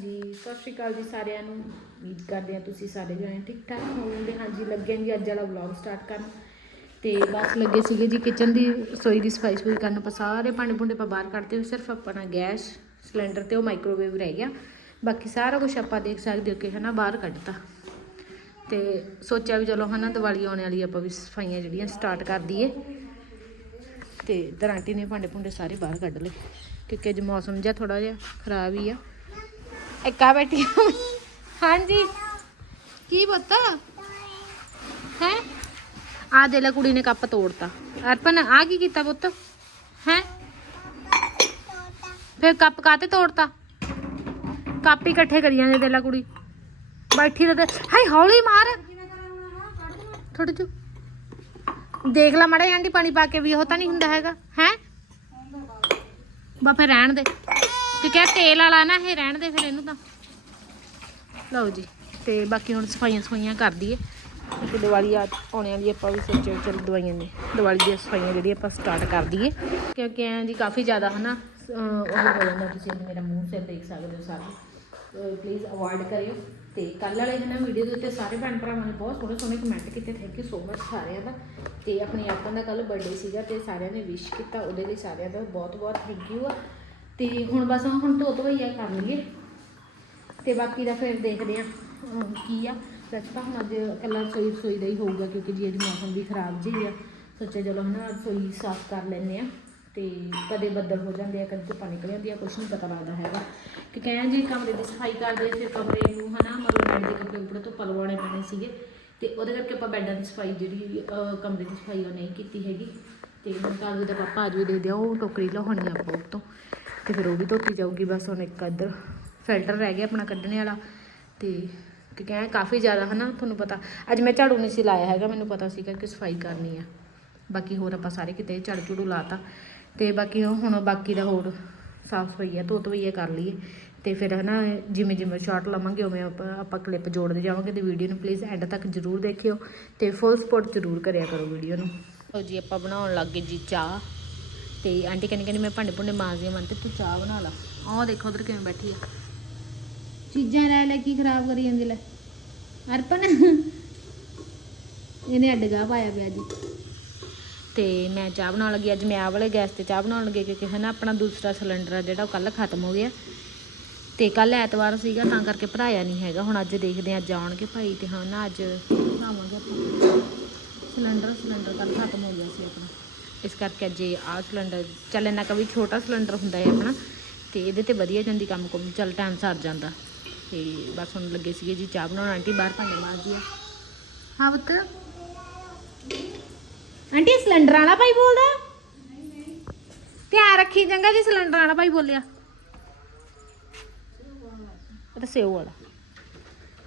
ਜੀ ਸਤਿ ਸ਼੍ਰੀ ਅਕਾਲ ਜੀ ਸਾਰਿਆਂ ਨੂੰ। ਉਮੀਦ ਕਰਦੇ ਹਾਂ ਤੁਸੀਂ ਸਾਰੇ ਜਣੇ ਠੀਕ ਠਾਕ ਹੋਵੋਗੇ। ਹਾਂਜੀ, ਲੱਗੇ ਜੀ ਅੱਜ ਵਾਲਾ ਵਲੌਗ ਸਟਾਰਟ ਕਰਨ। ਤੇ ਬਸ ਲੱਗੇ ਸੀਗੇ ਜੀ ਕਿਚਨ ਦੀ ਰਸੋਈ ਦੀ ਸਫ਼ਾਈ ਸਫ਼ਾਈ ਕਰਨ। ਆਪਾਂ ਸਾਰੇ ਭਾਂਡੇ ਭੁੰਡੇ ਆਪਾਂ ਬਾਹਰ ਕੱਢਤੇ ਹੋਏ, ਸਿਰਫ ਆਪਣਾ ਗੈਸ, ਸਿਲੰਡਰ ਤੇ ਉਹ ਮਾਈਕ੍ਰੋਵੇਵ ਰਹਿ ਗਿਆ। ਬਾਕੀ ਸਾਰਾ ਕੁਝ ਆਪਾਂ ਦੇਖ ਸਕਦੇ ਹੋ ਕਿ ਹਨਾ ਬਾਹਰ ਕੱਢਤਾ। ਤੇ ਸੋਚਿਆ ਵੀ ਚਲੋ ਹਨਾ ਦੀਵਾਲੀ ਆਉਣ ਵਾਲੀ ਆਪਾਂ ਵੀ ਸਫਾਈਆਂ ਜਿਹੜੀਆਂ ਸਟਾਰਟ ਕਰ ਦਈਏ। ਤੇ ਇੱਧਰ ਨੇ ਭਾਂਡੇ ਭੁੰਡੇ ਸਾਰੇ ਬਾਹਰ ਕੱਢ ਲਏ। ਕਿਉਂਕਿ ਅੱਜ ਮੌਸਮ ਜਿਹਾ ਥੋੜਾ ਜਿਹਾ ਖਰਾਬ ਹੀ ਆ। ਇੱਕਾ ਬੈਠੀ ਆ। ਹਾਂਜੀ ਕੀ ਪੁੱਤ ਹੈ ਆ ਦੇ ਲੈ ਕੁੜੀ ਨੇ ਕੱਪ ਤੋੜਤਾ ਅਰਪਨ ਆ ਕੀ ਕੀਤਾ ਪੁੱਤ ਹੈ ਫਿਰ ਕੱਪ ਕਾਤੇ ਤੋੜਤਾ ਕੱਪ ਹੀ ਇਕੱਠੇ ਕਰੀ ਜਾਂਦੇ ਦੇ ਲੈ ਕੁੜੀ ਬੈਠੀ ਤਾਂ ਤੇ- ਹਾਏ ਹੌਲੀ ਮਾਰ ਥੋੜੀ ਜਿਹੀ ਦੇਖ ਲੈ ਮੜਾ ਆਂਟੀ ਪਾਣੀ ਪਾ ਕੇ ਵੀ ਉਹ ਤਾਂ ਨਹੀਂ ਹੁੰਦਾ ਹੈਗਾ ਹੈ ਬਾ ਫਿਰ ਰਹਿਣ ਦੇ ਤੇ ਕਿਹਾ ਤੇਲ ਵਾਲਾ ਨਾ ਇਹ ਰਹਿਣ ਦੇ ਫਿਰ ਇਹਨੂੰ ਤਾਂ। ਲਓ ਜੀ, ਤੇ ਬਾਕੀ ਹੁਣ ਸਫਾਈਆਂ ਸਫਾਈਆਂ ਕਰ ਦਈਏ। ਤੇ ਦੀਵਾਲੀ ਆ ਆਉਣੇ ਵਾਲੀ ਆਪਾਂ ਵੀ ਸੋਚਿਆ ਚਲ ਦਵਾਈਆਂ ਦੀ ਦੀਵਾਲੀ ਦੀਆਂ ਸਫਾਈਆਂ ਜਿਹੜੀ ਆਪਾਂ ਸਟਾਰਟ ਕਰ ਦਈਏ। ਕਿਉਂਕਿ ਐਂ ਜੀ ਕਾਫੀ ਜ਼ਿਆਦਾ ਹਨਾ, ਅਹ ਉਹ ਹੋ ਜਾਂਦਾ ਤੁਸੀਂ ਮੇਰਾ ਮੂੰਹ ਸਿਰ ਦੇਖ ਸਕਦੇ ਹੋ ਸਾਰੇ। ਪਲੀਜ਼ ਅਵੋਇਡ ਕਰਿਓ। ਤੇ ਕੱਲ ਵਾਲੇ ਹਨਾ ਵੀਡੀਓ ਦੇ ਉੱਤੇ ਸਾਰੇ ਭੈਣ ਭਰਾਵਾਂ ਨੇ ਬਹੁਤ ਸੋਹਣੇ ਸੋਹਣੇ ਕਮੈਂਟ ਕੀਤੇ। ਥੈਂਕ ਯੂ ਸੋ ਮਚ ਸਾਰਿਆਂ ਦਾ। ਤੇ ਆਪਣੇ ਆਪਾਂ ਦਾ ਕੱਲ ਬਰਥਡੇ ਸੀਗਾ ਤੇ ਸਾਰਿਆਂ ਨੇ ਵਿਸ਼ ਕੀਤਾ, ਉਹਦੇ ਲਈ ਸਾਰਿਆਂ ਦਾ ਬਹੁਤ ਬਹੁਤ ਥੈਂਕ ਯੂ ਆ। ਤੇ ਹੁਣ ਬਸ ਹੁਣ ਧੋ ਧੋਈਆ ਕਰ ਲਈਏ। ਤੇ ਬਾਕੀ ਦਾ ਫਿਰ ਦੇਖਦੇ ਆ ਕੀ ਆ। ਵੈਸੇ ਤਾਂ ਹੁਣ ਅੱਜ ਇਕੱਲਾ ਰਸੋਈ ਰਸੋਈ ਦਾ ਹੀ ਹੋਊਗਾ ਕਿਉਂਕਿ ਜੀ ਅੱਜ ਮੌਸਮ ਵੀ ਖਰਾਬ ਜਿਹੀ ਆ। ਸੋਚਿਆ ਚਲੋ ਹਨਾ, ਰਸੋਈ ਸਾਫ਼ ਕਰ ਲੈਂਦੇ ਆ ਤੇ ਕਦੇ ਬੱਦਲ ਹੋ ਜਾਂਦੇ ਆ, ਕਦੇ ਧੁੱਪਾਂ ਨਿਕਲ ਜਾਂਦੀਆਂ ਕੁਝ ਨਹੀਂ ਪਤਾ ਲੱਗਦਾ ਹੈਗਾ। ਕਿ ਕਹਿੰਦੇ ਜੀ ਕਮਰੇ ਦੀ ਸਫ਼ਾਈ ਕਰਦੇ ਆ, ਫਿਰ ਕਮਰੇ ਨੂੰ ਹਨਾ, ਮਤਲਬ ਬੈੱਡ ਦੇ ਕੱਪੜੇ ਉੱਪਰ ਤੋਂ ਪਲਵਾਉਣੇ ਪੈਣੇ ਸੀਗੇ। ਤੇ ਉਹਦੇ ਕਰਕੇ ਆਪਾਂ ਬੈੱਡਾਂ ਦੀ ਸਫ਼ਾਈ ਜਿਹੜੀ ਕਮਰੇ ਦੀ ਸਫ਼ਾਈ ਉਹ ਨਹੀਂ ਕੀਤੀ ਹੈਗੀ। ਤੇ ਹੁਣ ਕੱਲ ਦੇ ਪਾਪਾ ਅੱਜ ਵੀ ਦੇ ਦਿਆ, ਉਹ ਟੋਕਰੀ ਲਾਉਣੀ ਆ ਆਪਾਂ ਉੱਤੋਂ ਤੇ ਫਿਰ ਉਹ ਵੀ ਧੋਤੀ ਜਾਊਗੀ, ਬਸ ਹੁਣ ਇੱਕ ਅੱਧਰ ਫਿਲਟਰ ਰਹਿ ਗਿਆ ਆਪਣਾ ਕੱਢਣੇ ਵਾਲਾ। ਤੇ ਕਿ ਕਹਿੰਦੇ ਕਾਫੀ ਜ਼ਿਆਦਾ ਹਨਾ, ਤੁਹਾਨੂੰ ਪਤਾ। ਅੱਜ ਮੈਂ ਝਾੜੂ ਨਹੀਂ ਸੀ ਲਾਇਆ ਹੈਗਾ, ਮੈਨੂੰ ਪਤਾ ਸੀਗਾ ਕਿ ਸਫ਼ਾਈ ਕਰਨੀ ਆ। ਬਾਕੀ ਹੋਰ ਆਪਾਂ ਸਾਰੇ ਕਿਤੇ ਝਾੜੂ ਝੂੜੂ ਲਾਤਾ। ਤੇ ਬਾਕੀ ਹੁਣ ਬਾਕੀ ਦਾ ਹੋਰ ਸਾਫ਼ ਸਫ਼ਾਈ ਆ ਧੋ ਧੋਈਏ ਕਰ ਲਈਏ। ਤੇ ਫਿਰ ਹਨਾ, ਜਿਵੇਂ ਜਿਵੇਂ ਸ਼ਾਰਟ ਲਵਾਂਗੇ, ਉਵੇਂ ਆਪਾਂ ਆਪਾਂ ਕਲਿੱਪ ਜੋੜਦੇ ਜਾਵਾਂਗੇ। ਤੇ ਵੀਡੀਓ ਨੂੰ ਪਲੀਜ਼ ਐਂਡ ਤੱਕ ਜਰੂਰ ਦੇਖਿਓ। ਤੇ ਫੁੱਲ ਸਪੋਰਟ ਜਰੂਰ ਕਰਿਆ ਕਰੋ ਵੀਡੀਓ ਨੂੰ। ਲਓ ਜੀ ਆਪਾਂ ਬਣਾਉਣ ਲੱਗ ਗਏ ਜੀ ਚਾਹ। ਤੇ ਆਂਟੀ ਕਹਿੰਦੀ ਕਹਿੰਦੀ ਮੈਂ ਭਾਂਡੇ ਭੁੰਡੇ ਮਾਂਜਦੀ ਹਾਂ ਮਨ ਤੇ ਚਾਹ ਬਣਾ ਲਾ। ਆਹ ਦੇਖੋ ਉਧਰ ਕਿਵੇਂ ਬੈਠੀ ਆ। ਚੀਜ਼ਾਂ ਲੈ ਲੈ ਕੀ ਖਰਾਬ ਕਰੀ ਜਾਂਦੀ ਲੈ। ਅਰਪਨ। ਇਹਨੇ ਅੱਡਗਾ ਪਾਇਆ ਪਿਆ ਜੀ। ਤੇ ਮੈਂ ਚਾਹ ਬਣਾਉਣ ਲੱਗੀ। ਅੱਜ ਮੈਂ ਆਹ ਵਾਲੇ ਗੈਸ ਤੇ ਚਾਹ ਬਣਾਉਣ ਲੱਗੀ ਕਿਉਂਕਿ ਹਨਾ ਆਪਣਾ ਦੂਸਰਾ ਸਿਲੰਡਰ ਆ ਜਿਹੜਾ ਉਹ ਕੱਲ ਖਤਮ ਹੋ ਗਿਆ। ਤੇ ਕੱਲ ਐਤਵਾਰ ਸੀਗਾ ਤਾਂ ਕਰਕੇ ਭਰਾਇਆ ਨਹੀਂ ਹੈਗਾ। ਹੁਣ ਅੱਜ ਦੇਖਦੇ ਆ ਅੱਜ ਆਉਣਗੇ ਭਾਈ ਤੇ ਹਾਂ ਨਾ ਅੱਜ ਬਣਾਵਾਂਗੇ ਆਪਾਂ। ਸਿਲੰਡਰ ਸਿਲੰਡਰ ਕੱਲ ਖਤਮ ਹੋ ਗਿਆ ਸੀ ਆਪਣਾ। ਇਸ ਕਰਕੇ ਇਹ ਆਹ ਸਿਲੰਡਰ ਚੱਲ ਇੰਨਾ ਕਵੀ ਛੋਟਾ ਸਿਲੰਡਰ ਹੁੰਦਾ ਹੈ ਆਪਣਾ ਤੇ ਇਹਦੇ ਤੇ ਵਧੀਆ ਜਾਂਦੀ ਕੰਮ ਕੰਮ ਚੱਲ ਟਾਈਮ ਸਰ ਜਾਂਦਾ। ਤੇ ਬਸ ਹੁਣ ਲੱਗੇ ਸੀਗੇ ਜੀ ਚਾਹ ਬਣਾਉਣ ਆਂਟੀ ਬਾਹਰ ਭਾਂਡੇ ਮਾਰਦੀ ਆ। ਹਾਂ ਪੁੱਤ। ਆਂਟੀ ਸਿਲੰਡਰ ਵਾਲਾ ਭਾਈ ਬੋਲਦਾ? ਧਿਆਨ ਰੱਖੀ ਚੰਗਾ ਜੀ ਸਿਲੰਡਰ ਵਾਲਾ ਭਾਈ ਬੋਲਿਆ। ਤਾਂ ਸੇਵ ਵਾਲਾ।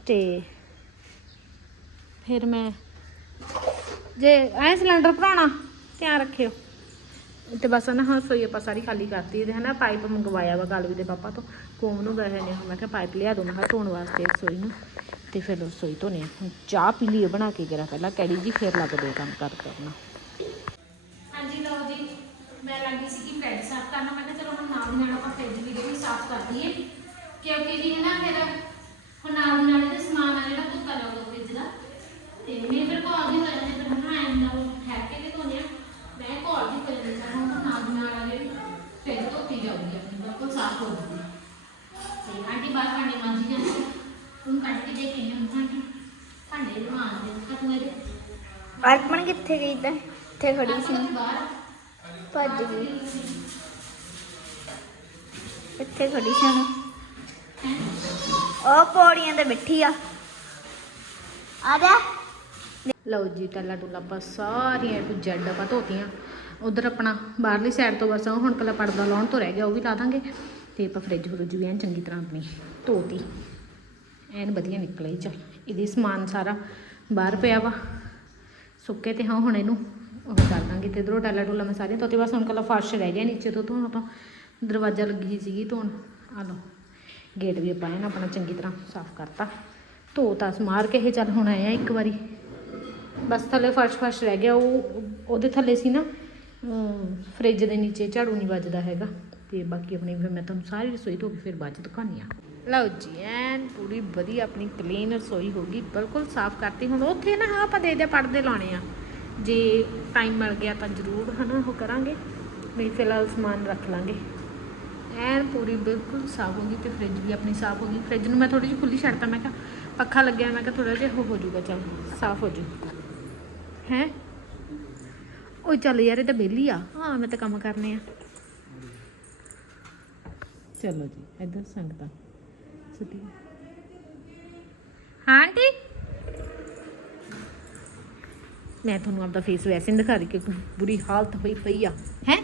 ਤੇ ਫਿਰ ਮੈਂ ਜੇ ਐ ਸਿਲੰਡਰ ਭਰਾਉਣਾ, ਧਿਆਨ ਰੱਖਿਓ। ਤੇ ਬਸ ਨਾ ਹਾਂ ਸੋਈ ਆਪਾਂ ਸਾਰੀ ਖਾਲੀ ਕਰਤੀ ਇਹਦੇ ਹਨਾ, ਪਾਈਪ ਮੰਗਵਾਇਆ ਵਾ ਗਲਵੀ ਦੇ ਪਾਪਾ ਤੋਂ। ਕੋਮ ਨੂੰ ਗਏ ਨੇ, ਮੈਂ ਕਿਹਾ ਪਾਈਪ ਲਿਆ ਦੋ, ਮੈਂ ਕਿਹਾ ਧੋਣ ਵਾਸਤੇ ਰਸੋਈ ਨੂੰ। ਤੇ ਫਿਰ ਰਸੋਈ ਧੋਨੇ ਹੁਣ ਚਾਹ ਪੀ ਲਈਏ ਬਣਾ ਕੇ ਜਰਾ ਪਹਿਲਾਂ ਕੈੜੀ ਜੀ ਫਿਰ ਲੱਗਦੇ ਕੰਮ ਕਰ ਕਰਨਾ। ਹਾਂਜੀ ਲਓ ਜੀ, ਮੈਂ ਲੱਗੀ ਸੀ ਕਿ ਫ੍ਰਿਜ ਸਾਫ਼ ਕਰਨਾ, ਮੈਂ ਕਿਹਾ ਚਲੋ ਹੁਣ ਨਾਲ ਨਾਲ ਆਪਾਂ ਫ੍ਰਿਜ ਵੀ ਸਾਫ਼ ਕਰ ਦਈਏ ਕਿਉਂਕਿ ਜੀ ਨਾ ਫਿਰ ਹੁਣ ਨਾਲ ਦੀ ਨਾਲ ਇਹਦੇ ਸਮਾਨ ਆ ਜਿਹੜਾ ਧੁੱਪਾ ਲਾਉਂਦਾ ਫ੍ਰਿਜ ਦਾ ਤੇ ਮੈਂ ਫਿਰ ਕਾਲ ਦੀ ਹੋ ਜਾਂਦੀ ਫਿਰ ਮੈਂ ਐਂ ਨਾਲ ਠਹਿਰ ਕੇ ਵੀ ਧੋਨੇ ਆ ਮੈਂ ਕਾਲ ਦੀ ਹੋ ਜਾਂਦੀ ਤਾਂ ਹੁਣ ਨਾਲ ਦੀ ਨਾਲ ਆ ਜਿਹੜੀ ਫ੍ਰਿਜ ਧੋਤੀ ਜਾਊਗੀ ਆਪਣੀ ਬਿਲਕੁਲ ਸਾਫ਼ ਹੋ ਜੂਗੀ ਤੇ ਆਂਟੀ ਬਾਹਰ ਭਾਂਡੇ ਮਾਂਜੀ ਜਾਂਦੀ ਆ ਹੁਣ ਕੱਢ ਕੇ ਦੇ ਕੇ ਆਈ ਹਾਂ ਆਂਟੀ ਭਾਂਡੇ ਵੀ ਮਾਂਜਦੇ ਤਾਂ ਤੂੰ ਇਹਦੇ ਅਰਪਣ ਕਿੱਥੇ ਗਈ ਤਾਂ? ਇੱਥੇ ਖੜੀ ਸੀ। ਭੱਜ ਗਈ। ਇੱਥੇ ਖੜੀ ਸੀ ਉਹ ਪੌੜੀਆਂ ਤੇ ਬੈਠੀ ਆ। ਆ ਜਾ। ਲਓ ਜੀ, ਟੱਲਾ ਟੁੱਲਾ ਆਪਾਂ ਸਾਰੀਆਂ ਟੂ ਜੈਡ ਆਪਾਂ ਧੋਤੀਆਂ। ਉਧਰ ਆਪਣਾ ਬਾਹਰਲੀ ਸਾਈਡ ਤੋਂ ਬਸ ਹੁਣ ਕੱਲਾ ਪਰਦਾ ਲਾਉਣ ਤੋਂ ਰਹਿ ਗਿਆ, ਉਹ ਵੀ ਲਾ ਦਾਂਗੇ। ਤੇ ਆਪਾਂ ਫ੍ਰਿਜ ਫਰੁੱਜ ਵੀ ਐਨ ਚੰਗੀ ਤਰ੍ਹਾਂ ਆਪਣੀ ਧੋਤੀ। ਐਨ ਵਧੀਆ ਨਿਕਲਿਆ ਜੀ ਚਲ। ਇਹਦੀ ਸਮਾਨ ਸਾਰਾ ਬਾਹਰ ਪਿਆ ਵਾ। ਸੁੱਕੇ ਤੇ ਹਾਂ, ਹੁਣ ਇਹਨੂੰ ਉਹ ਕਰ ਦਾਂਗੇ ਤੇ ਇਧਰੋਂ ਟੱਲਾ ਟੁੱਲਾ ਮੈਂ ਸਾਰੀਆਂ ਧੋਤੇ ਬਸ ਹੁਣ ਕੱਲਾ ਫਰਸ਼ ਰਹਿ ਗਿਆ ਨੀਚੇ ਤੋਂ ਧੋਣ ਤੋਂ। ਦਰਵਾਜ਼ਾ ਲੱਗੀ ਸੀਗੀ ਧੋਣ। ਆ ਲਓ ਗੇਟ ਵੀ ਆਪਾਂ ਐਨ ਆਪਣਾ ਚੰਗੀ ਤਰ੍ਹਾਂ ਸਾਫ਼ ਕਰਤਾ। ਧੋਤਾ, ਸਮਾਰ ਕੇ ਇਹ ਚੱਲ ਹੁਣ ਆਏ ਆ ਇੱਕ ਵਾਰੀ। ਬਸ ਥੱਲੇ ਫਰਸ਼ ਫਰਸ਼ ਰਹਿ ਗਿਆ, ਉਹ ਉਹਦੇ ਥੱਲੇ ਸੀ ਨਾ ਫ੍ਰਿਜ ਦੇ ਨੀਚੇ ਝਾੜੂ ਨਹੀਂ ਵੱਜਦਾ ਹੈਗਾ। ਤੇ ਬਾਕੀ ਆਪਣੀ ਫਿਰ ਮੈਂ ਤੁਹਾਨੂੰ ਸਾਰੀ ਰਸੋਈ ਧੋ ਕੇ ਫਿਰ ਬਾਅਦ ਚ ਦਿਖਾਉਂਦੀ ਆ ਲਓ ਜੀ, ਐਨ ਪੂਰੀ ਵਧੀਆ ਆਪਣੀ ਕਲੀਨ ਰਸੋਈ ਹੋ ਗਈ, ਬਿਲਕੁਲ ਸਾਫ਼ ਕਰਤੀ। ਹੁਣ ਉੱਥੇ ਨਾ ਆਪਾਂ ਦੇ ਦੇ ਪਰਦੇ ਲਾਉਣੇ ਆ। ਜੇ ਟਾਈਮ ਮਿਲ ਗਿਆ ਤਾਂ ਜ਼ਰੂਰ ਹਨਾ, ਉਹ ਕਰਾਂਗੇ। ਨਹੀਂ, ਫਿਲਹਾਲ ਸਮਾਨ ਰੱਖ ਲਾਂਗੇ। ਐਨ ਪੂਰੀ ਬਿਲਕੁਲ ਸਾਫ਼ ਹੋ ਗਈ ਤੇ ਫ੍ਰਿਜ ਵੀ ਆਪਣੀ ਸਾਫ਼ ਹੋ ਗਈ। ਫ੍ਰਿਜ ਨੂੰ ਮੈਂ ਥੋੜੀ ਜਿਹੀ ਖੁੱਲੀ ਛੱਡਤਾ, ਮੈਂ ਕਿਹਾ ਪੱਖਾ ਲੱਗਿਆ, ਮੈਂ ਕਿਹਾ ਥੋੜਾ ਜਿਹਾ ਉਹ ਹੋ ਜਾਊਗਾ, ਚੱਲ ਸਾਫ਼ ਹੋ ਜੂ ਹੈ? ਓਏ ਚੱਲ ਯਾਰ, ਇਹ ਤਾਂ ਬੇਲੀ ਆ। ਹਾਂ, ਮੈਂ ਤਾਂ ਕੰਮ ਕਰਨੇ ਆ। ਚਲੋ ਜੀ, ਇੱਧਰ ਸੰਗਤਾਂ। ਹਾਂ ਆਂਟੀ? ਮੈਂ ਤੁਹਾਨੂੰ ਆਪਦਾ ਫੇਸ ਵੈਸੇ ਨਹੀਂ ਦਿਖਾ ਰਹੀ ਕਿ ਬੁਰੀ ਹਾਲਤ ਹੋਈ ਪਈ ਆ। ਹੈ?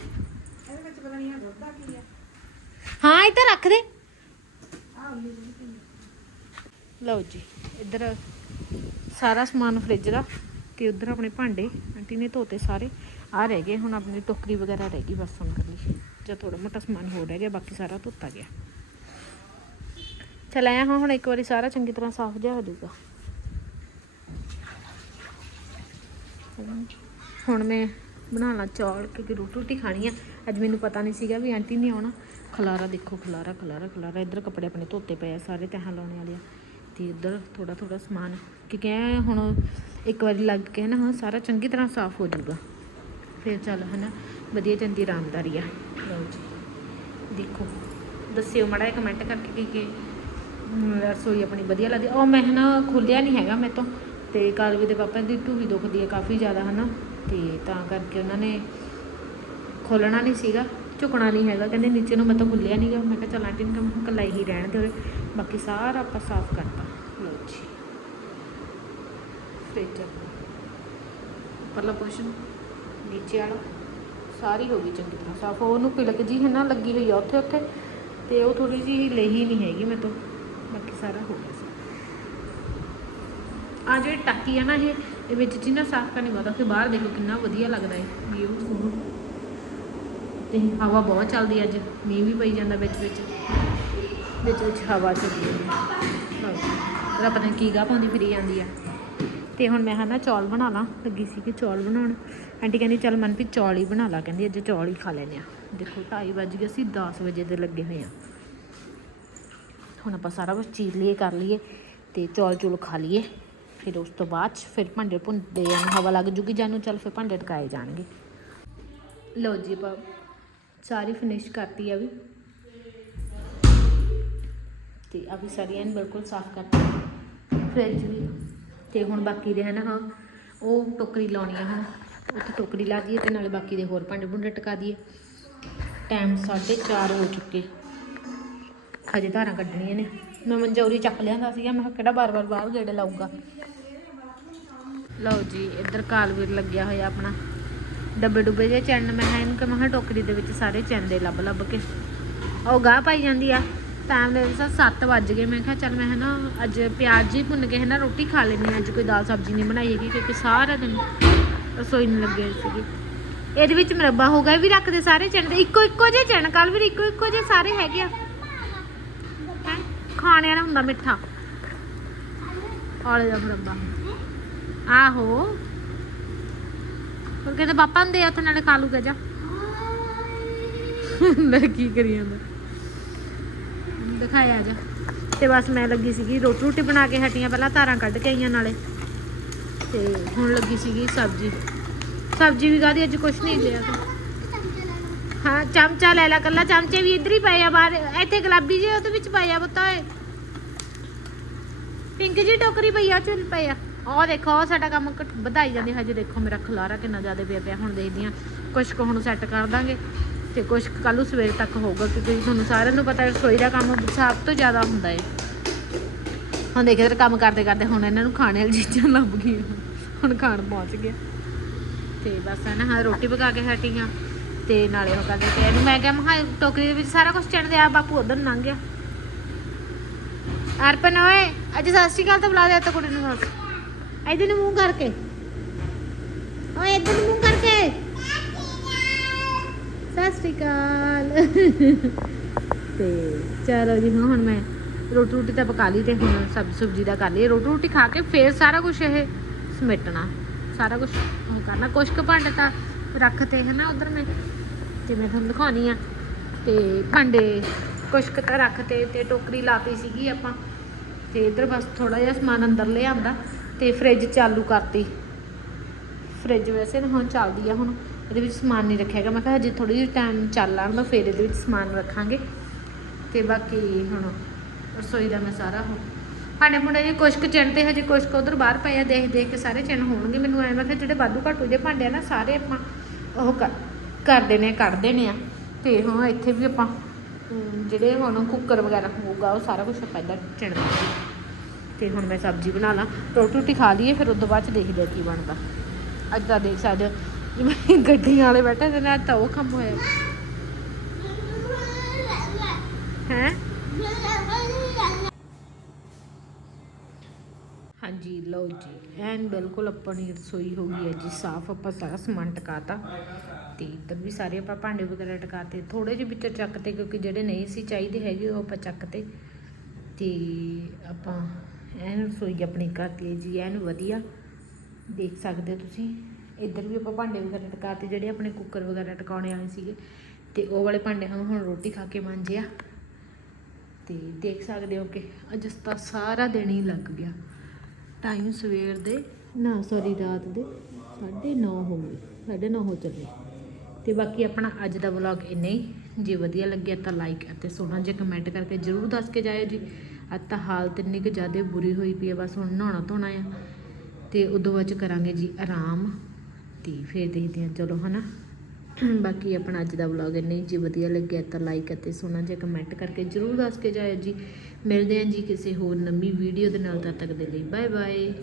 ਹਾਂ ਇੱਧਰ ਰੱਖ ਦੇ। ਲਓ ਜੀ ਇੱਧਰ ਸਾਰਾ ਸਮਾਨ ਫ੍ਰਿਜ ਦਾ ਤੇ ਉਧਰ ਆਪਣੇ ਭਾਂਡੇ। ਆਂਟੀ ਨੇ ਧੋਤੇ ਸਾਰੇ। ਆ ਰਹਿ ਗਏ ਹੁਣ ਆਪਣੀ ਟੋਕਰੀ ਵਗੈਰਾ ਰਹਿ ਗਈ ਬਸ ਹੁਣ ਕਰਨੀ ਜਾਂ ਥੋੜਾ ਮੋਟਾ ਸਮਾਨ ਹੋ ਰਹਿ ਗਿਆ ਬਾਕੀ ਸਾਰਾ ਧੋਤਾ ਗਿਆ। ਚਲ ਆਇਆ ਹਾਂ, ਹੁਣ ਇੱਕ ਵਾਰੀ ਸਾਰਾ ਚੰਗੀ ਤਰ੍ਹਾਂ ਸਾਫ਼ ਜਿਹਾ ਹੋ ਜਾਊਗਾ। ਹੁਣ ਮੈਂ ਬਣਾ ਲਾਂ ਚੌਲ, ਕਿਉਂਕਿ ਰੋਟੀ ਰੋਟੀ ਖਾਣੀ ਆ। ਅੱਜ ਮੈਨੂੰ ਪਤਾ ਨਹੀਂ ਸੀਗਾ ਵੀ ਆਂਟੀ ਨਹੀਂ ਆਉਣਾ। ਖਲਾਰਾ ਦੇਖੋ, ਖਲਾਰਾ ਖਲਾਰਾ ਖਲਾਰਾ। ਇੱਧਰ ਕੱਪੜੇ ਆਪਣੇ ਧੋਤੇ ਪਏ ਆ, ਸਾਰੇ ਤਹਾਂ ਲਾਉਣੇ ਵਾਲੇ ਆ। ਤੇ ਇੱਧਰ ਥੋੜਾ ਥੋੜਾ ਸਮਾਨ। ਕਿਉਂਕਿ ਐਂ ਹੁਣ ਇੱਕ ਵਾਰੀ ਲੱਗ ਕੇ ਨਾ, ਹਾਂ, ਸਾਰਾ ਚੰਗੀ ਤਰ੍ਹਾਂ ਸਾਫ਼ ਹੋ ਜਾਊਗਾ। ਫਿਰ ਚੱਲ, ਹਨਾ, ਵਧੀਆ ਚੰਦੀ ਆਰਾਮਦਾਰੀ ਆ। ਲਓ ਜੀ। ਦੇਖੋ, ਦੱਸਿਓ ਮੜਾ ਕਮੈਂਟ ਕਰਕੇ ਕਿ ਕਿ ਰਸੋਈ ਆਪਣੀ ਵਧੀਆ ਲੱਗਦੀ ਉਹ ਮੈਂ ਨਾ ਖੋਲਿਆ ਨਹੀਂ ਹੈਗਾ ਮੇਰੇ ਤੋਂ। ਤੇ ਕਾਲਵੀ ਦੇ ਪਾਪਾ ਦੀ ਢੂਹੀ ਦੁਖਦੀ ਹੈ ਕਾਫੀ ਜ਼ਿਆਦਾ ਹਨਾ। ਤੇ ਤਾਂ ਕਰਕੇ ਉਹਨਾਂ ਨੇ ਖੋਲਣਾ ਨਹੀਂ ਸੀਗਾ ਝੁਕਣਾ ਨਹੀਂ ਹੈਗਾ। ਕਹਿੰਦੇ ਨੀਚੇ ਨੂੰ ਮੈਂ ਤਾਂ ਖੁੱਲਿਆ ਨਹੀਂਗਾ ਮੈਂ ਕਿਹਾ ਚੱਲ ਆਂਟੀ ਨੂੰ ਕੱਲਾ ਹੀ ਰਹਿਣ ਦੇ ਬਾਕੀ ਸਾਰਾ ਆਪਾਂ ਸਾਫ਼ ਕਰਤਾ। ਲਓ ਜੀ। ਫ੍ਰਿਜ ਪਰਲਾ ਪੋਸ਼ਨ ਨੀਚੇ ਵਾਲਾ। ਸਾਰੀ ਹੋ ਗਈ ਚੰਗੀ ਤਰ੍ਹਾਂ ਸਾਫ਼। ਉਹਨੂੰ ਪਿਲਕ ਜੀ ਹੈ ਨਾ ਲੱਗੀ ਹੋਈ ਆ ਉੱਥੇ ਉੱਥੇ ਤੇ ਉਹ ਥੋੜੀ ਜੀ ਲਈ ਨਹੀਂ ਹੈਗੀ ਮੈਂ ਤੋਂ। ਬਾਕੀ ਸਾਰਾ ਹੋ ਗਿਆ ਸੀ। ਆ ਜਿਹੜੀ ਟਾਕੀ ਆ ਨਾ ਇਹ ਇਹ ਵਿੱਚ ਜਿੰਨਾ ਸਾਫ਼ ਕਰਨੀ ਬਾਅਦ ਕਿ ਬਾਹਰ ਦੇਖੋ ਕਿੰਨਾ ਵਧੀਆ ਲੱਗਦਾ ਹੈ ਵਿਊ ਤੇ ਹਵਾ ਬਹੁਤ ਚੱਲਦੀ ਅੱਜ, ਮੀਂਹ ਵੀ ਪਈ ਜਾਂਦਾ ਵਿੱਚ ਵਿੱਚ। ਵਿੱਚ ਵਿੱਚ ਹਵਾ ਚੱਲਦੀ ਹੈ ਉਹਦਾ ਪਤਾ ਨਹੀਂ ਕੀ ਗਾ ਪਾਉਂਦੀ ਫਿਰੀ ਜਾਂਦੀ ਆ। ਤੇ ਹੁਣ ਮੈਂ ਹਨਾ ਚੌਲ ਬਣਾ ਲਾਂ, ਲੱਗੀ ਸੀ ਕਿ ਚੌਲ ਬਣਾਉਣ। ਆਂਟੀ ਕਹਿੰਦੀ, ਚੱਲ ਮਨਪ੍ਰੀਤ ਚੌਲ ਹੀ ਬਣਾ ਲਾ, ਕਹਿੰਦੀ ਅੱਜ ਚੌਲ ਹੀ ਖਾ ਲੈਨੇ ਆ। ਦੇਖੋ 2:30 ਵੱਜ ਗਏ, ਅਸੀਂ 10 ਵਜੇ ਦੇ ਲੱਗੇ ਹੋਏ ਆ। ਹੁਣ ਆਪਾਂ ਸਾਰਾ ਕੁਝ ਚੀਰ ਲਈਏ, ਕਰ ਲਈਏ ਤੇ ਚੌਲ ਚੂਲ ਖਾ ਲਈਏ। ਫਿਰ ਉਸ ਤੋਂ ਬਾਅਦ 'ਚ ਫਿਰ ਭਾਂਡੇ ਭੁੰਦੇ ਜਾਣ, ਹਵਾ ਲੱਗ ਜੂਗੀ ਜਾਨੂੰ ਚੱਲ ਫਿਰ ਭਾਂਡੇ ਟਕਾਏ ਜਾਣਗੇ। ਲਓ ਜੀ ਆਪਾਂ ਸਾਰੀ ਫਿਨਿਸ਼ ਕਰਤੀ ਆ ਵੀ। ਤੇ ਆ ਵੀ ਸਾਰੀ ਐਨ ਬਿਲਕੁਲ ਸਾਫ਼ ਕਰਤੀ। ਫ੍ਰਿਜ ਵੀ। ਤੇ ਹੁਣ ਬਾਕੀ ਦੇ ਹਨ, ਹਾਂ, ਉਹ ਟੋਕਰੀ ਲਾਉਣੀ ਹੈ ਹੁਣ। ਉੱਥੇ ਟੋਕਰੀ ਲਾ ਦਈਏ ਤੇ ਨਾਲੇ ਬਾਕੀ ਦੇ ਹੋਰ ਭਾਂਡੇ ਭੁੰਡੇ ਟਕਾ ਦਈਏ। ਟਾਈਮ 4:30 ਹੋ ਚੁੱਕੇ। ਹਜੇ ਧਾਰਾਂ ਕੱਢਣੀਆਂ ਨੇ। ਮੈਂ ਮੰਜੌਰੀ ਚੱਕ ਲਿਆਂਦਾ ਸੀਗਾ, ਮੈਂ ਕਿਹਾ ਕਿਹੜਾ ਬਾਰ-ਬਾਰ ਬਾਹਰ ਗੇੜੇ ਲਾਊਗਾ। ਲਓ ਜੀ, ਇੱਧਰ ਕਾਲਵੀਰ ਲੱਗਿਆ ਹੋਇਆ ਆਪਣਾ। ਡੱਬੇ ਡੁੱਬੇ ਜੇ ਚੈਨ, ਮੈਂ ਕਿਹਾ ਇਹਨੂੰ ਕਿ ਮੈਂ ਕਿਹਾ ਟੋਕਰੀ ਦੇ ਵਿੱਚ ਸਾਰੇ ਚੈਂਦੇ ਲੱਭ ਲੱਭ ਕੇ। ਉਹ ਗਾਹ ਪਾਈ ਜਾਂਦੀ ਆ। ਟਾਈਮ ਦੇ ਵਿੱਚ 7 ਵੱਜ ਗਏ, ਮੈਂ ਕਿਹਾ ਚੱਲ ਮੈਂ ਨਾ ਅੱਜ ਪਿਆਜ਼ ਹੀ ਭੁੰਨ ਕੇ ਹੈ ਨਾ ਰੋਟੀ ਖਾ ਲੈਣੀ ਅੱਜ ਕੋਈ ਦਾਲ ਸਬਜ਼ੀ ਨਹੀਂ ਬਣਾਈ ਹੈਗੀ, ਕਿਉਂਕਿ ਸਾਰਾ ਦਿਨ ਰਸੋਈ ਨੂੰ ਲੱਗੇ ਹੋਏ ਸੀਗੇ। ਇਹਦੇ ਵਿੱਚ ਮਰੱਬਾ ਹੋ ਗਿਆ ਵੀ ਰੱਖਦੇ ਸਾਰੇ ਚੈਨ ਇੱਕੋ ਇੱਕੋ ਜਿਹੇ ਚਣ ਕੱਲ ਵੀ ਇੱਕੋ ਇੱਕੋ ਜਿਹੇ ਸਾਰੇ ਹੈਗੇ ਆ। ਖਾਣੇ ਵਾਲਾ ਹੁੰਦਾ ਮਿੱਠਾ। ਆਲੇ ਦਾ ਮਰੱਬਾ ਆਹੋ। ਹੋਰ ਕਹਿੰਦੇ ਪਾਪਾ ਹੁੰਦੇ ਆ ਉੱਥੇ, ਨਾਲੇ ਖਾ ਲੂਗਾ ਜਾ। ਲੈ ਕੀ ਕਰੀ ਜਾਂਦਾ। ਦਿਖਾਇਆ ਜਾ। ਤੇ ਬਸ ਮੈਂ ਲੱਗੀ ਸੀਗੀ ਰੋਟੀ ਰੋਟੀ ਬਣਾ ਕੇ ਹਟੀਆਂ, ਪਹਿਲਾਂ ਤਾਰਾਂ ਕੱਢ ਕੇ ਆਈਆਂ ਨਾਲੇ। ਤੇ ਹੁਣ ਲੱਗੀ ਸੀਗੀ ਸਬਜ਼ੀ। ਸਬਜ਼ੀ ਵੀ ਕਾਹਦੀ ਅੱਜ ਕੁਛ ਨਹੀਂ ਲਿਆ। ਹਾਂ, ਚਮਚਾ ਲੈ ਲੈ ਕੱਲਾ, ਚਮਚੇ ਵੀ ਇੱਧਰ ਹੀ ਪਏ ਆ ਬਾਹਰ। ਇੱਥੇ ਗੁਲਾਬੀ ਜਿਹੇ ਉਹਦੇ ਵਿੱਚ ਪਏ ਆ ਪੁੱਤਾ, ਓਏ। ਪਿੰਕ ਜੀ ਟੋਕਰੀ ਪਈ ਆ ਚੁੱਲ ਪਈ ਆ। ਉਹ ਦੇਖੋ ਉਹ ਸਾਡਾ ਕੰਮ ਵਧਾਈ ਜਾਂਦੀ, ਹਜੇ ਦੇਖੋ ਮੇਰਾ ਖਲਾਰਾ ਕਿੰਨਾ ਜ਼ਿਆਦਾ ਪਿਆ ਪਿਆ, ਹੁਣ ਦੇਖਦੀ ਆ ਕੁਛ ਕੁ ਹੁਣ ਸੈੱਟ ਕਰ ਦਾਂਗੇ ਤੇ ਕੁਛ ਕੱਲ ਨੂੰ ਸਵੇਰ ਤੱਕ ਹੋਊਗਾ, ਕਿਉਂਕਿ ਤੁਹਾਨੂੰ ਸਾਰਿਆਂ ਨੂੰ ਪਤਾ ਹੈ ਰਸੋਈ ਦਾ ਕੰਮ ਸਭ ਤੋਂ ਜ਼ਿਆਦਾ ਹੁੰਦਾ ਹੈ ਹੁਣ ਦੇਖੇ ਤੇ ਕੰਮ ਕਰਦੇ ਕਰਦੇ ਹੁਣ ਇਹਨਾਂ ਨੂੰ ਖਾਣੇ ਵਾਲੀ ਚੀਜ਼ਾਂ ਲੱਭ ਗਈਆਂ। ਹੁਣ ਖਾਣ ਪਹੁੰਚ ਗਿਆ ਤੇ ਬਸ ਹੈ ਨਾ ਹਾਂ ਰੋਟੀ ਪਕਾ ਕੇ ਹਟੀ ਆ ਤੇ ਨਾਲੇ ਉਹ ਕਰਦੇ ਤੇ ਇਹਨੂੰ ਮੈਂ ਕਿਹਾ ਮਹਾ ਟੋਕਰੀ ਦੇ ਵਿੱਚ ਸਾਰਾ ਕੁਝ ਚੜਦੇ ਆ, ਬਾਪੂ ਉਧਰ ਲੰਘ ਗਿਆ। ਅਰਪਨ, ਓਏ, ਅੱਜ ਸਤਿ ਸ਼੍ਰੀ ਅਕਾਲ ਤਾਂ ਬੁਲਾ ਦੇ ਤਾਂ ਕੁੜੀ ਨੂੰ ਸੱਸ ਇਹਦੇ ਨੂੰ ਮੂੰਹ ਕਰਕੇ। ਓਏ, ਇੱਧਰ ਨੂੰ ਮੂੰਹ ਕਰਕੇ। ਸਤਿ ਸ਼੍ਰੀ ਅਕਾਲ। ਤੇ ਚਲੋ ਜੀ, ਹੁਣ ਮੈਂ ਰੋਟੀ ਰੋਟੀ ਤਾਂ ਪਕਾ ਲਈ ਤੇ ਹੁਣ ਸਬਜ਼ੀ ਸੁਬਜੀ ਦਾ ਕਰ ਲਈ। ਰੋਟੀ ਰੋਟੀ ਖਾ ਕੇ ਫੇਰ ਸਾਰਾ ਕੁਝ ਇਹ ਸਮੇਟਣਾ। ਸਾਰਾ ਕੁਝ ਉਹ ਕਰਨਾ। ਕੁਛ ਕੁ ਭਾਂਡੇ ਤਾਂ ਰੱਖਤੇ ਹੈ ਨਾ ਉਧਰ ਮੈਂ। ਤੇ ਮੈਂ ਤੁਹਾਨੂੰ ਦਿਖਾਉਣੀ ਆ। ਤੇ ਭਾਂਡੇ ਕੁਛ ਕੁ ਤਾਂ ਰੱਖਤੇ ਤੇ ਟੋਕਰੀ ਲਾਤੀ ਸੀਗੀ ਆਪਾਂ। ਤੇ ਇਧਰ ਬਸ ਥੋੜਾ ਜਿਹਾ ਸਮਾਨ ਅੰਦਰ ਲਿਆਂਦਾ ਤੇ ਫ੍ਰਿਜ ਚਾਲੂ ਕਰਤੀ। ਫ੍ਰਿਜ ਵੈਸੇ ਨਾ ਹੁਣ ਚੱਲਦੀ ਆ, ਹੁਣ ਇਹਦੇ ਵਿੱਚ ਸਮਾਨ ਨਹੀਂ ਰੱਖਿਆਗਾ ਮੈਂ ਕਿਹਾ ਹਜੇ ਥੋੜੀ ਜਿਹੀ ਟਾਈਮ ਚੱਲ ਲੈਣ ਫਿਰ ਇਹਦੇ ਵਿੱਚ ਸਮਾਨ ਰੱਖਾਂਗੇ। ਤੇ ਬਾਕੀ ਹੁਣ ਰਸੋਈ ਦਾ ਮੈਂ ਸਾਰਾ ਹੁਣ ਭਾਂਡੇ ਭੁੰਡੇ ਜੀ ਕੁਛ ਕੁ ਚਿਣ ਤੇ ਹਜੇ ਕੁਛ ਕੁ ਉਧਰ ਬਾਹਰ ਪਏ ਆ ਦੇਖ ਦੇਖ ਕੇ ਸਾਰੇ ਚਿਣ ਹੋਣਗੇ ਮੈਨੂੰ। ਐਵੇਂ ਮੈਂ ਕਿਹਾ ਜਿਹੜੇ ਵਾਧੂ ਘਾਟੂ ਜੇ ਭਾਂਡੇ ਆ ਨਾ, ਸਾਰੇ ਆਪਾਂ ਉਹ ਕਰ ਕਰਦੇ ਨੇ ਕੱਢ ਦੇਣੇ ਆ। ਤੇ ਹੁਣ ਇੱਥੇ ਵੀ ਆਪਾਂ ਜਿਹੜੇ ਹੁਣ ਕੁੱਕਰ ਵਗੈਰਾ ਹੋਊਗਾ, ਉਹ ਸਾਰਾ ਕੁਝ ਆਪਾਂ ਇੱਦਾਂ ਚਿਣ ਦਾਂਗੇ ਤੇ ਹੁਣ ਮੈਂ ਸਬਜ਼ੀ ਬਣਾ ਲਾਂ। ਰੋਟੀ ਰੋਟੀ ਖਾ ਲਈਏ, ਫਿਰ ਉਦੋਂ ਬਾਅਦ ਚ ਦੇਖਦੇ ਆ ਕੀ ਬਣਦਾ। ਅੱਜ ਦਾ ਦੇਖ ਸਕਦੇ ਹੋ, ਜਿਵੇਂ ਗੱਡੀਆਂ ਵਾਲੇ ਬੈਠੇ ਤੇ ਨਾਲ ਤਾਂ ਉਹ ਕੰਮ ਹੋਇਆ। ਹੈ? ਹਾਂਜੀ, ਲਓ ਜੀ, ਐਨ ਬਿਲਕੁਲ ਆਪਣੀ ਰਸੋਈ ਹੋ ਗਈ ਹੈ ਜੀ, ਸਾਫ਼ ਆਪਾਂ ਸਾਰਾ ਸਮਾਨ ਟਕਾਤਾ। ਤੇ ਇੱਧਰ ਵੀ ਸਾਰੇ ਆਪਾਂ ਭਾਂਡੇ ਵਗੈਰਾ ਟਕਾਤੇ। ਥੋੜੇ ਜਿਹੇ ਵਿੱਚੋਂ ਚੱਕਤੇ ਕਿਉਂਕਿ ਜਿਹੜੇ ਨਹੀਂ ਸੀ ਚਾਹੀਦੇ ਹੈਗੇ, ਉਹ ਆਪਾਂ ਚੱਕਤੇ ਤੇ। ਆਪਾਂ ਐਨ ਰਸੋਈ ਆਪਣੀ ਕਰਤੀ ਹੈ ਜੀ, ਐਨ ਵਧੀਆ। ਦੇਖ ਸਕਦੇ ਹੋ ਤੁਸੀਂ। ਇੱਧਰ ਵੀ ਆਪਾਂ ਭਾਂਡੇ ਵਗੈਰਾ ਟਕਾਤੇ, ਜਿਹੜੇ ਆਪਣੇ ਕੁੱਕਰ ਵਗੈਰਾ ਟਕਾਉਣੇ ਵਾਲੇ ਸੀਗੇ। ਤੇ ਉਹ ਵਾਲੇ ਭਾਂਡੇ ਹੁਣ ਹੁਣ ਰੋਟੀ ਖਾ ਕੇ ਮਾਂਜੇ ਆ। ਤੇ ਦੇਖ ਸਕਦੇ ਹੋ ਕਿ ਅੱਜ ਤਾਂ ਸਾਰਾ ਦਿਨ ਹੀ ਲੱਗ ਗਿਆ। ਟਾਈਮ ਸਵੇਰ ਦੇ, ਨਾ ਸੌਰੀ ਰਾਤ ਦੇ 9:30 ਹੋ ਗਏ। 9:30 ਹੋ ਚੱਲੇ। ਤੇ ਬਾਕੀ ਆਪਣਾ ਅੱਜ ਦਾ ਵਲੌਗ ਇੰਨਾ ਹੀ। ਜੇ ਵਧੀਆ ਲੱਗਿਆ ਤਾਂ ਲਾਈਕ ਅਤੇ ਸੋਹਣਾ ਜਿਹਾ ਕਮੈਂਟ ਕਰਕੇ ਜਰੂਰ ਦੱਸ ਕੇ ਜਾਇਓ ਜੀ। ਅੱਜ ਤਾਂ ਹਾਲਤ ਇੰਨੀ ਕੁ ਜ਼ਿਆਦਾ ਬੁਰੀ ਹੋਈ ਪਈ ਹੈ ਬਸ ਹੁਣ ਨਹਾਉਣਾ ਧੋਣਾ ਆ। ਤੇ ਉਦੋਂ ਬਾਅਦ ਚ ਕਰਾਂਗੇ ਜੀ ਆਰਾਮ ਤੇ ਫੇਰ ਦੇਖਦੇ ਹਾਂ, ਚਲੋ ਹਨਾ। ਬਾਕੀ ਆਪਣਾ ਅੱਜ ਦਾ ਵਲੌਗ ਇੰਨਾ ਹੀ। ਜੇ ਵਧੀਆ ਲੱਗਿਆ ਤਾਂ ਲਾਈਕ ਅਤੇ ਸੋਹਣਾ ਜਿਹਾ ਕਮੈਂਟ ਕਰਕੇ ਜਰੂਰ ਦੱਸ ਕੇ ਜਾਇਓ ਜੀ। ਮਿਲਦੇ ਹਾਂ ਜੀ ਕਿਸੇ ਹੋਰ ਨਵੀਂ ਵੀਡੀਓ ਦੇ ਨਾਲ, ਤਦ ਤੱਕ ਦੇ ਲਈ ਬਾਏ ਬਾਏ